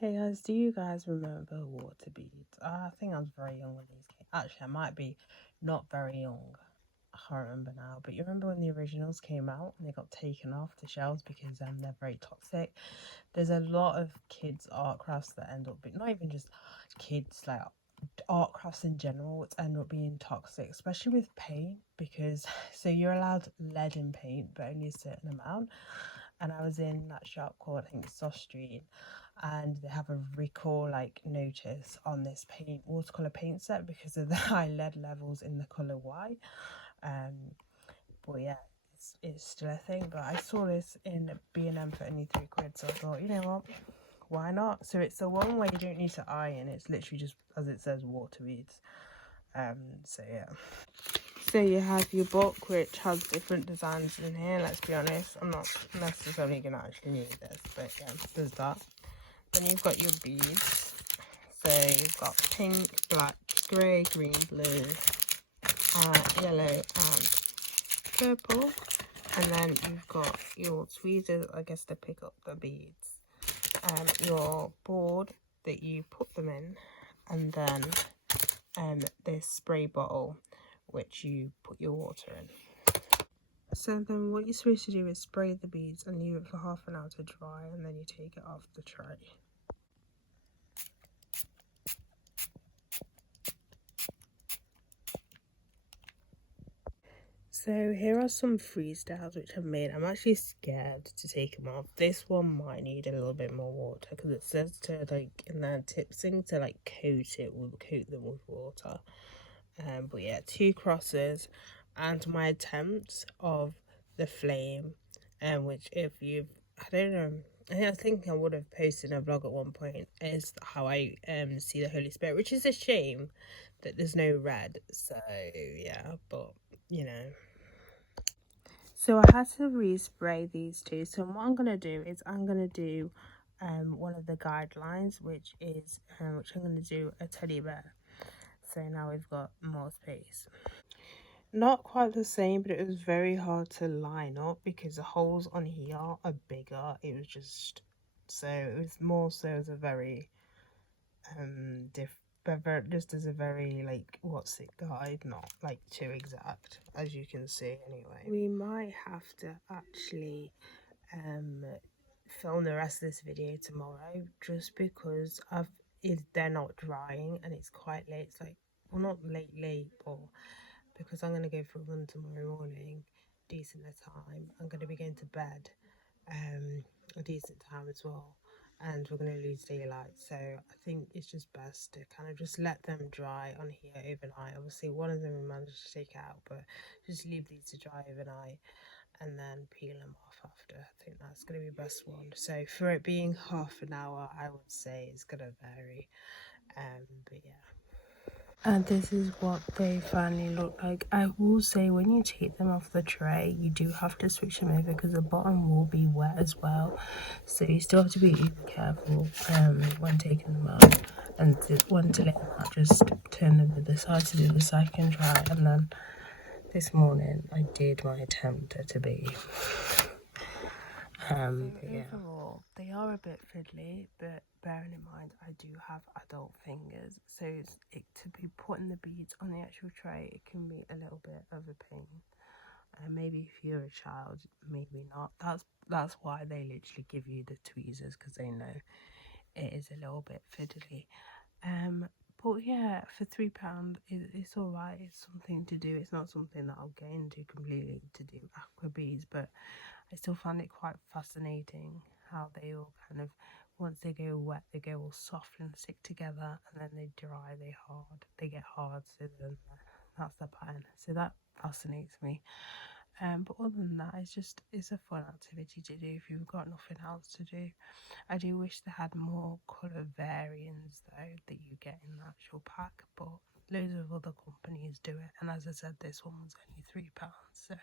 Hey guys, do you guys remember water beads? I think I was very young when these came. Actually, I might be not very young. I can't remember now. But you remember when the originals came out and they got taken off the shelves because they're very toxic? There's a lot of kids' art crafts that end up being, not even just kids, like art crafts in general, which end up being toxic, especially with paint. Because so you're allowed lead in paint, but only a certain amount. And I was in that shop called, I think, Soft Street, and they have a recall notice on this watercolor paint set because of the high lead levels in the color white. But yeah, it's still a thing. But I saw this in B&M for only £3, so I thought, you know what, why not? So it's the one where you don't need to iron. It's literally just, as it says, water beads. So yeah. So you have your book, which has different designs in here. Let's be honest, I'm not necessarily gonna actually need this, but yeah, there's that. Then you've got your beads. So you've got pink, black, grey, green, blue, yellow and purple. And then you've got your tweezers, I guess, to pick up the beads. Your board that you put them in. And then this spray bottle, which you put your water in. So then what you're supposed to do is spray the beads and leave it for half an hour to dry, and then you take it off the tray. So here are some freestyles which I've made. I'm actually scared to take them off. This one might need a little bit more water because it says to in the tipsing to coat them with water. But yeah, 2 crosses and my attempts of the flame, which if you've, I don't know, I think I would have posted a vlog at one point, is how I see the Holy Spirit, which is a shame that there's no red. So yeah, but you know. So I had to respray these two. So what I'm gonna do is I'm gonna do one of the guidelines, which is which I'm gonna do a teddy bear. So now we've got more space. Not quite the same, but it was very hard to line up because the holes on here are bigger. It was just, so it was more so as a very just as a very what's it guide, not too exact, as you can see. Anyway, we might have to actually film the rest of this video tomorrow, just because they're not drying and it's quite late. It's well, not late, but because I'm going to go for a run tomorrow morning, decent time. I'm going to be going to bed a decent time as well, and we're going to lose daylight. So I think it's just best to kind of just let them dry on here overnight. Obviously one of them we managed to take out, but just leave these to dry overnight and then peel them off after. I think that's going to be the best one. So for it being half an hour, I would say it's going to vary. But yeah. And this is what they finally look like. I will say, when you take them off the tray, you do have to switch them over because the bottom will be wet as well. So you still have to be uber careful when taking them out. And when to let them out, just turn them to the side to do the second dry. And then this morning, I did my attempt to be. Yeah. Overall, they are a bit fiddly, but bearing in mind I do have adult fingers, so to be putting the beads on the actual tray, it can be a little bit of a pain. Maybe if you're a child, maybe not. That's why they literally give you the tweezers, because they know it is a little bit fiddly. But yeah, for £3, it's all right. It's something to do. It's not something that I'll get into completely to do aqua beads, but I still find it quite fascinating how they all kind of, once they go wet, they go all soft and stick together, and then they dry, they get hard, so then that's the pattern. So that fascinates me. But other than that, it's a fun activity to do if you've got nothing else to do. I do wish they had more colour variants though that you get in the actual pack, but loads of other companies do it, and as I said, this one was only £3, so